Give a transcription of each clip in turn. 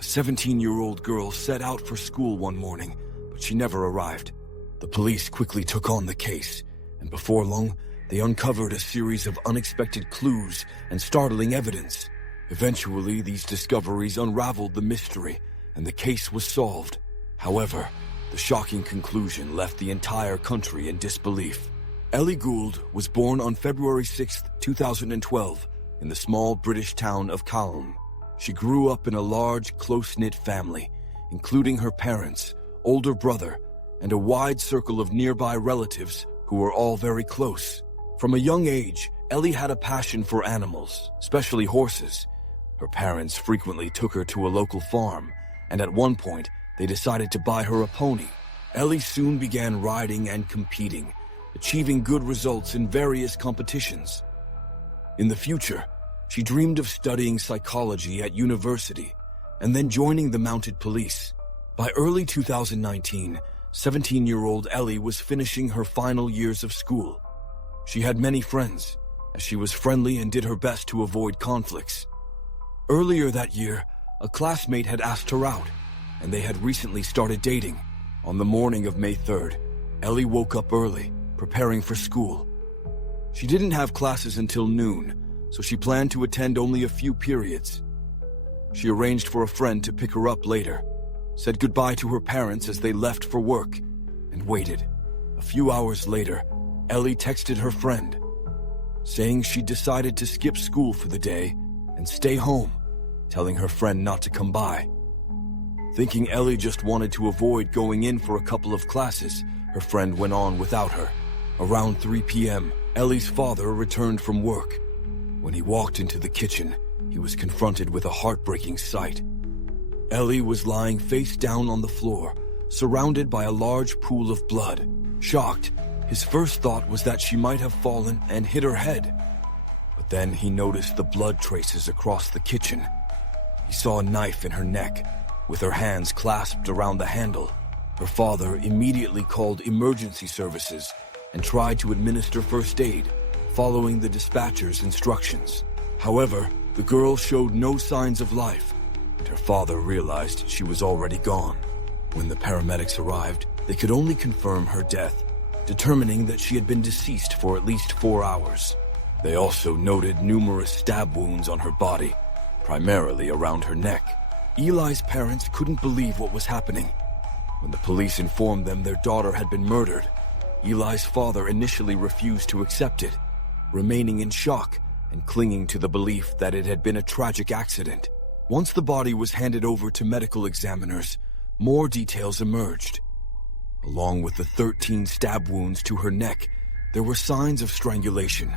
A 17-year-old girl set out for school one morning, but she never arrived. The police quickly took on the case, and before long, they uncovered a series of unexpected clues and startling evidence. Eventually, these discoveries unraveled the mystery, and the case was solved. However, the shocking conclusion left the entire country in disbelief. Ellie Gould was born on February 6, 2012, in the small British town of Calne. She grew up in a large, close-knit family, including her parents, older brother, and a wide circle of nearby relatives who were all very close. From a young age, Ellie had a passion for animals, especially horses. Her parents frequently took her to a local farm, and at one point, they decided to buy her a pony. Ellie soon began riding and competing, achieving good results in various competitions. In the future, she dreamed of studying psychology at university and then joining the mounted police. By early 2019, 17-year-old Ellie was finishing her final years of school. She had many friends, as she was friendly and did her best to avoid conflicts. Earlier that year, a classmate had asked her out, and they had recently started dating. On the morning of May 3rd, Ellie woke up early, preparing for school. She didn't have classes until noon, so she planned to attend only a few periods. She arranged for a friend to pick her up later, said goodbye to her parents as they left for work, and waited. A few hours later, Ellie texted her friend, saying she decided to skip school for the day and stay home, telling her friend not to come by. Thinking Ellie just wanted to avoid going in for a couple of classes, her friend went on without her. Around 3 p.m., Ellie's father returned from work. When he walked into the kitchen, he was confronted with a heartbreaking sight. Ellie was lying face down on the floor, surrounded by a large pool of blood. Shocked, his first thought was that she might have fallen and hit her head. But then he noticed the blood traces across the kitchen. He saw a knife in her neck, with her hands clasped around the handle. Her father immediately called emergency services and tried to administer first aid, following the dispatcher's instructions. However, the girl showed no signs of life, and her father realized she was already gone. When the paramedics arrived, they could only confirm her death, determining that she had been deceased for at least 4 hours. They also noted numerous stab wounds on her body, primarily around her neck. Eli's parents couldn't believe what was happening. When the police informed them their daughter had been murdered, Eli's father initially refused to accept it, remaining in shock and clinging to the belief that it had been a tragic accident. Once the body was handed over to medical examiners, more details emerged. Along with the 13 stab wounds to her neck, there were signs of strangulation.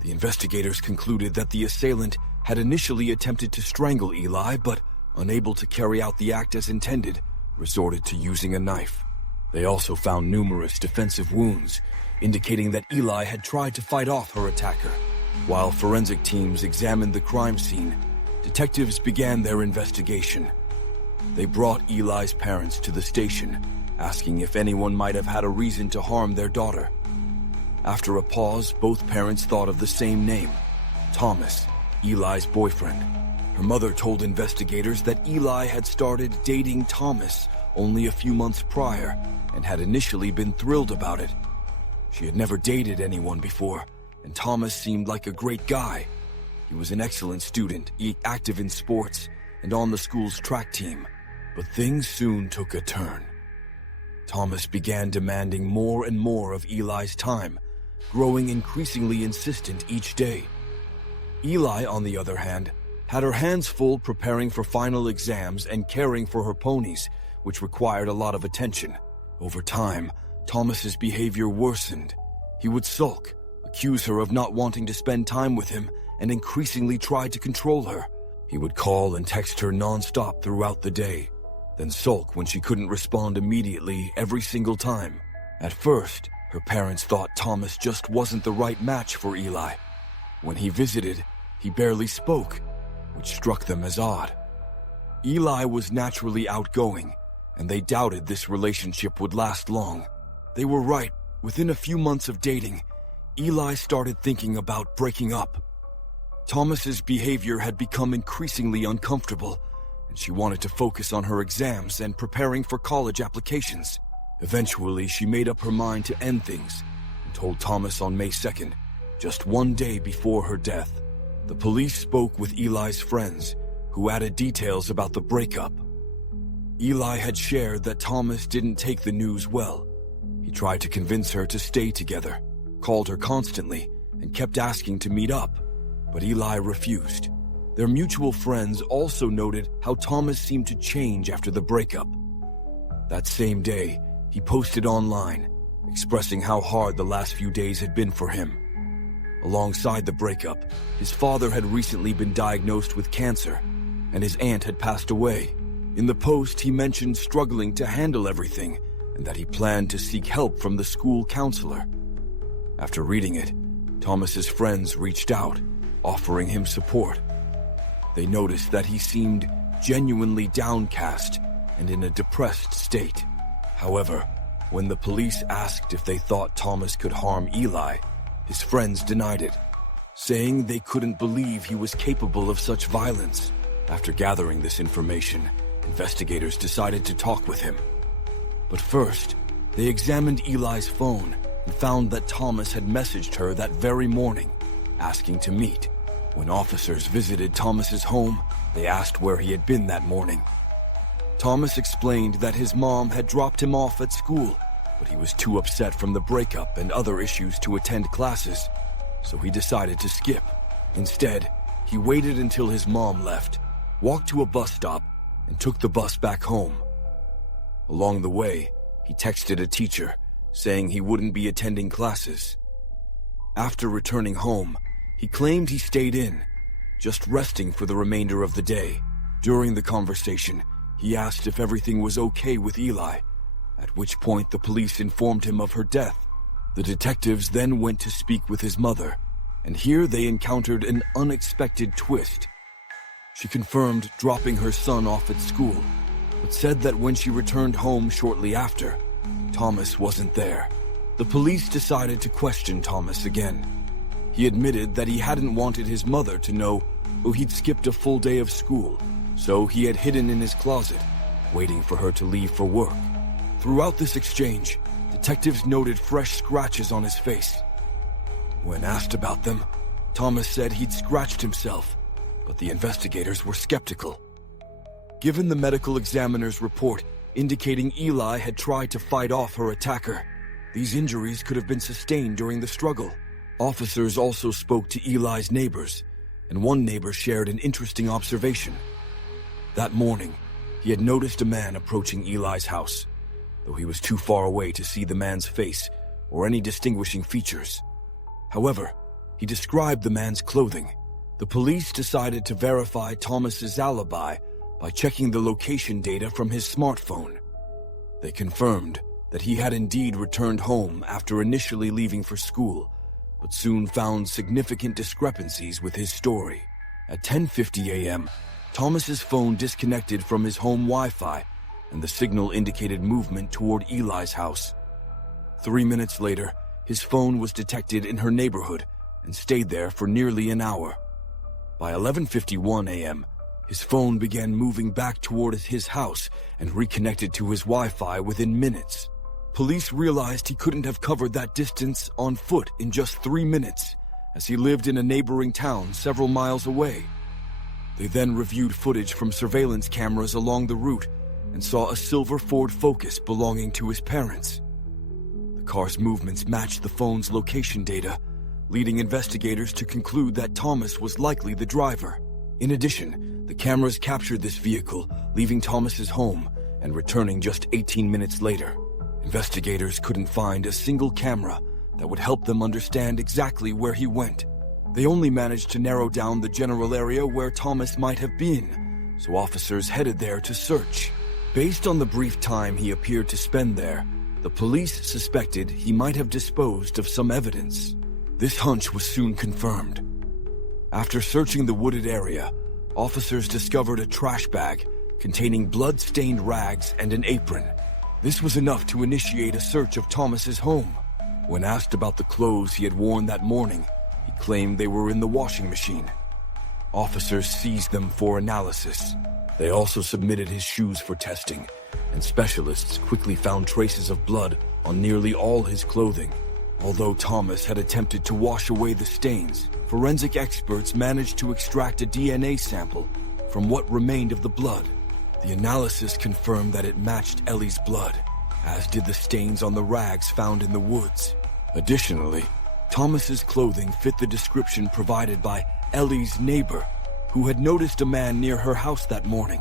The investigators concluded that the assailant had initially attempted to strangle Eli, but, unable to carry out the act as intended, resorted to using a knife. They also found numerous defensive wounds, indicating that Eli had tried to fight off her attacker. While forensic teams examined the crime scene, detectives began their investigation. They brought Eli's parents to the station, asking if anyone might have had a reason to harm their daughter. After a pause, both parents thought of the same name, Thomas, Eli's boyfriend. Her mother told investigators that Eli had started dating Thomas only a few months prior and had initially been thrilled about it. She had never dated anyone before, and Thomas seemed like a great guy. He was an excellent student, active in sports, and on the school's track team. But things soon took a turn. Thomas began demanding more and more of Eli's time, growing increasingly insistent each day. Eli, on the other hand, had her hands full preparing for final exams and caring for her ponies, which required a lot of attention. Over time, Thomas's behavior worsened. He would sulk, accuse her of not wanting to spend time with him, and increasingly try to control her. He would call and text her nonstop throughout the day, then sulk when she couldn't respond immediately every single time. At first, her parents thought Thomas just wasn't the right match for Eli. When he visited, he barely spoke, which struck them as odd. Eli was naturally outgoing, and they doubted this relationship would last long. They were right. Within a few months of dating, Eli started thinking about breaking up. Thomas's behavior had become increasingly uncomfortable, and she wanted to focus on her exams and preparing for college applications. Eventually, she made up her mind to end things and told Thomas on May 2nd, just one day before her death. The police spoke with Eli's friends, who added details about the breakup. Eli had shared that Thomas didn't take the news well. He tried to convince her to stay together, called her constantly, and kept asking to meet up, but Eli refused. Their mutual friends also noted how Thomas seemed to change after the breakup. That same day, he posted online, expressing how hard the last few days had been for him. Alongside the breakup, his father had recently been diagnosed with cancer, and his aunt had passed away. In the post, he mentioned struggling to handle everything, and that he planned to seek help from the school counselor. After reading it, Thomas's friends reached out, offering him support. They noticed that he seemed genuinely downcast and in a depressed state. However, when the police asked if they thought Thomas could harm Eli, his friends denied it, saying they couldn't believe he was capable of such violence. After gathering this information, investigators decided to talk with him. But first, they examined Eli's phone and found that Thomas had messaged her that very morning, asking to meet. When officers visited Thomas's home, they asked where he had been that morning. Thomas explained that his mom had dropped him off at school, but he was too upset from the breakup and other issues to attend classes, so he decided to skip. Instead, he waited until his mom left, walked to a bus stop, and took the bus back home. Along the way, he texted a teacher, saying he wouldn't be attending classes. After returning home, he claimed he stayed in, just resting for the remainder of the day. During the conversation, he asked if everything was okay with Eli, at which point the police informed him of her death. The detectives then went to speak with his mother, and here they encountered an unexpected twist. She confirmed dropping her son off at school, but said that when she returned home shortly after, Thomas wasn't there. The police decided to question Thomas again. He admitted that he hadn't wanted his mother to know he'd skipped a full day of school, so he had hidden in his closet, waiting for her to leave for work. Throughout this exchange, detectives noted fresh scratches on his face. When asked about them, Thomas said he'd scratched himself, but the investigators were skeptical. Given the medical examiner's report indicating Eli had tried to fight off her attacker, these injuries could have been sustained during the struggle. Officers also spoke to Eli's neighbors, and one neighbor shared an interesting observation. That morning, he had noticed a man approaching Eli's house, though he was too far away to see the man's face or any distinguishing features. However, he described the man's clothing. The police decided to verify Thomas's alibi by checking the location data from his smartphone. They confirmed that he had indeed returned home after initially leaving for school, but soon found significant discrepancies with his story. At 10:50 a.m., Thomas's phone disconnected from his home Wi-Fi, and the signal indicated movement toward Eli's house. 3 minutes later, his phone was detected in her neighborhood and stayed there for nearly an hour. By 11:51 a.m., his phone began moving back toward his house and reconnected to his Wi-Fi within minutes. Police realized he couldn't have covered that distance on foot in just 3 minutes, as he lived in a neighboring town several miles away. They then reviewed footage from surveillance cameras along the route and saw a silver Ford Focus belonging to his parents. The car's movements matched the phone's location data, leading investigators to conclude that Thomas was likely the driver. In addition, the cameras captured this vehicle, leaving Thomas's home and returning just 18 minutes later. Investigators couldn't find a single camera that would help them understand exactly where he went. They only managed to narrow down the general area where Thomas might have been, so officers headed there to search. Based on the brief time he appeared to spend there, the police suspected he might have disposed of some evidence. This hunch was soon confirmed. After searching the wooded area, officers discovered a trash bag containing blood-stained rags and an apron. This was enough to initiate a search of Thomas's home. When asked about the clothes he had worn that morning, he claimed they were in the washing machine. Officers seized them for analysis. They also submitted his shoes for testing, and specialists quickly found traces of blood on nearly all his clothing. Although Thomas had attempted to wash away the stains, forensic experts managed to extract a DNA sample from what remained of the blood. The analysis confirmed that it matched Ellie's blood, as did the stains on the rags found in the woods. Additionally, Thomas's clothing fit the description provided by Ellie's neighbor, who had noticed a man near her house that morning.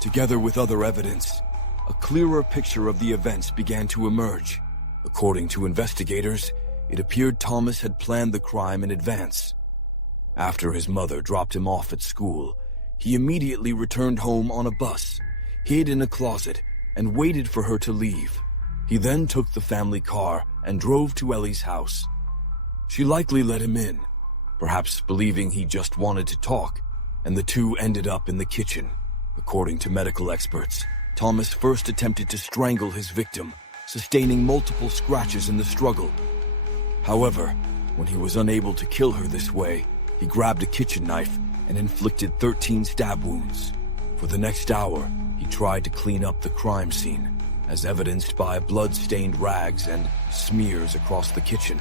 Together with other evidence, a clearer picture of the events began to emerge. According to investigators, it appeared Thomas had planned the crime in advance. After his mother dropped him off at school, he immediately returned home on a bus, hid in a closet, and waited for her to leave. He then took the family car and drove to Ellie's house. She likely let him in, perhaps believing he just wanted to talk, and the two ended up in the kitchen. According to medical experts, Thomas first attempted to strangle his victim, sustaining multiple scratches in the struggle. However, when he was unable to kill her this way, he grabbed a kitchen knife and inflicted 13 stab wounds. For the next hour, he tried to clean up the crime scene, as evidenced by blood-stained rags and smears across the kitchen.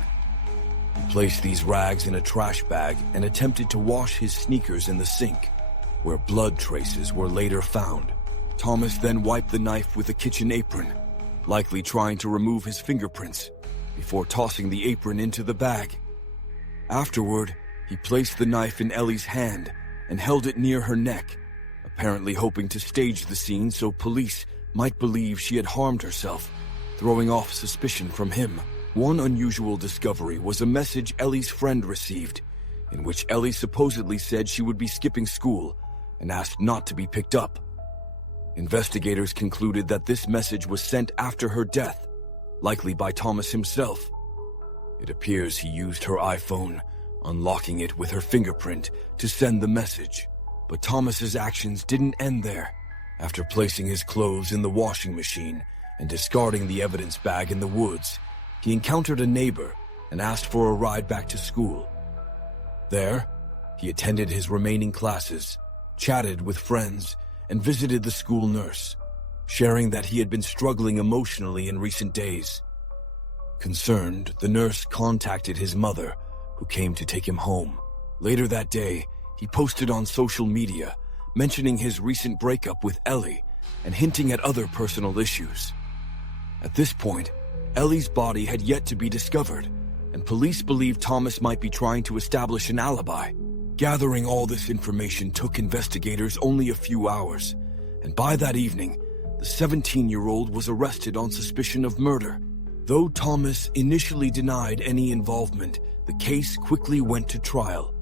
He placed these rags in a trash bag and attempted to wash his sneakers in the sink, where blood traces were later found. Thomas then wiped the knife with a kitchen apron, likely trying to remove his fingerprints, before tossing the apron into the bag. Afterward, he placed the knife in Ellie's hand and held it near her neck, apparently hoping to stage the scene so police might believe she had harmed herself, throwing off suspicion from him. One unusual discovery was a message Ellie's friend received, in which Ellie supposedly said she would be skipping school and asked not to be picked up. Investigators concluded that this message was sent after her death, likely by Thomas himself. It appears he used her iPhone, unlocking it with her fingerprint to send the message. But Thomas's actions didn't end there. After placing his clothes in the washing machine and discarding the evidence bag in the woods, he encountered a neighbor and asked for a ride back to school. There, he attended his remaining classes, chatted with friends, and visited the school nurse, sharing that he had been struggling emotionally in recent days. Concerned, the nurse contacted his mother, who came to take him home. Later that day, he posted on social media, mentioning his recent breakup with Ellie and hinting at other personal issues. At this point, Ellie's body had yet to be discovered, and police believed Thomas might be trying to establish an alibi. Gathering all this information took investigators only a few hours, and by that evening, the 17-year-old was arrested on suspicion of murder. Though Thomas initially denied any involvement, the case quickly went to trial.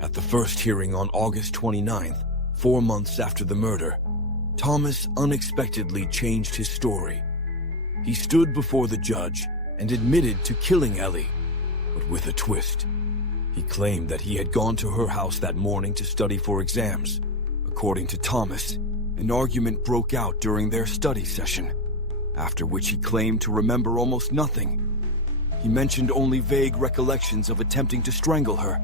At the first hearing on August 29th, 4 months after the murder, Thomas unexpectedly changed his story. He stood before the judge and admitted to killing Ellie, but with a twist. He claimed that he had gone to her house that morning to study for exams. According to Thomas, an argument broke out during their study session, after which he claimed to remember almost nothing. He mentioned only vague recollections of attempting to strangle her,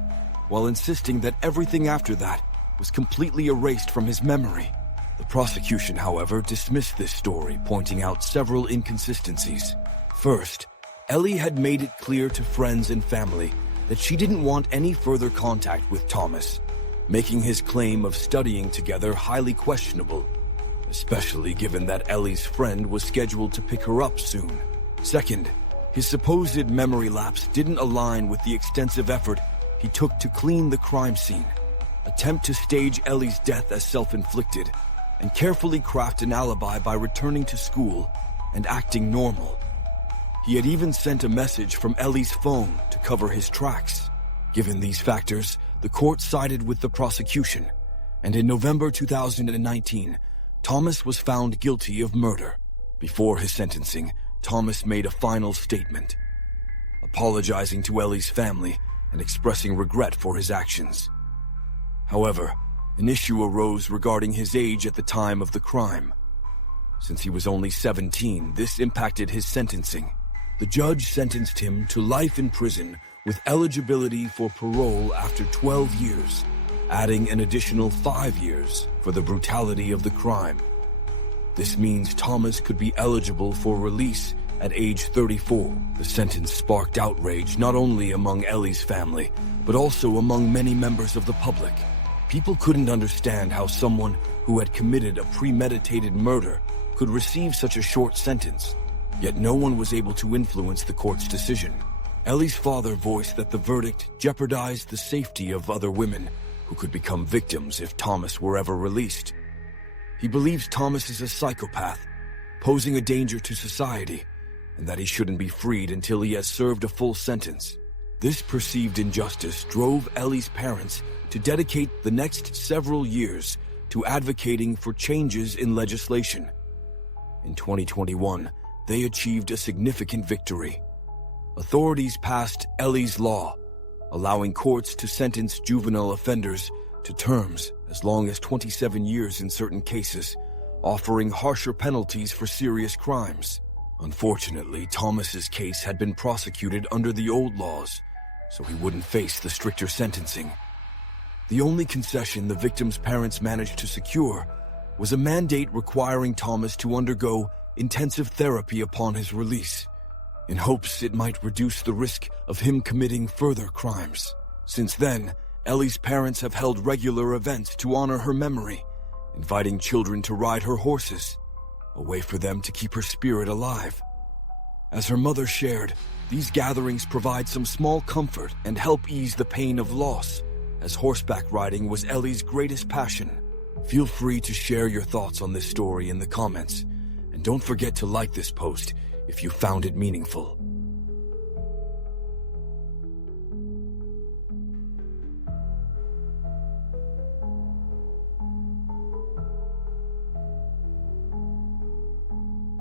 while insisting that everything after that was completely erased from his memory. The prosecution, however, dismissed this story, pointing out several inconsistencies. First, Ellie had made it clear to friends and family that she didn't want any further contact with Thomas, making his claim of studying together highly questionable, especially given that Ellie's friend was scheduled to pick her up soon. Second, his supposed memory lapse didn't align with the extensive effort he took to clean the crime scene, attempt to stage Ellie's death as self-inflicted, and carefully craft an alibi by returning to school and acting normal. He had even sent a message from Ellie's phone to cover his tracks. Given these factors, the court sided with the prosecution, and in November 2019, Thomas was found guilty of murder. Before his sentencing, Thomas made a final statement, apologizing to Ellie's family and expressing regret for his actions. However, an issue arose regarding his age at the time of the crime. Since he was only 17, this impacted his sentencing. The judge sentenced him to life in prison with eligibility for parole after 12 years, adding an additional 5 years for the brutality of the crime. This means Thomas could be eligible for release at age 34. The sentence sparked outrage not only among Ellie's family, but also among many members of the public. People couldn't understand how someone who had committed a premeditated murder could receive such a short sentence. Yet no one was able to influence the court's decision. Ellie's father voiced that the verdict jeopardized the safety of other women who could become victims if Thomas were ever released. He believes Thomas is a psychopath, posing a danger to society, and that he shouldn't be freed until he has served a full sentence. This perceived injustice drove Ellie's parents to dedicate the next several years to advocating for changes in legislation. In 2021, they achieved a significant victory. Authorities passed Ellie's Law, allowing courts to sentence juvenile offenders to terms as long as 27 years in certain cases, offering harsher penalties for serious crimes. Unfortunately, Thomas's case had been prosecuted under the old laws, so he wouldn't face the stricter sentencing. The only concession the victim's parents managed to secure was a mandate requiring Thomas to undergo intensive therapy upon his release, in hopes it might reduce the risk of him committing further crimes. Since then, Ellie's parents have held regular events to honor her memory, inviting children to ride her horses, a way for them to keep her spirit alive. As her mother shared, these gatherings provide some small comfort and help ease the pain of loss, as horseback riding was Ellie's greatest passion. Feel free to share your thoughts on this story in the comments, and don't forget to like this post if you found it meaningful.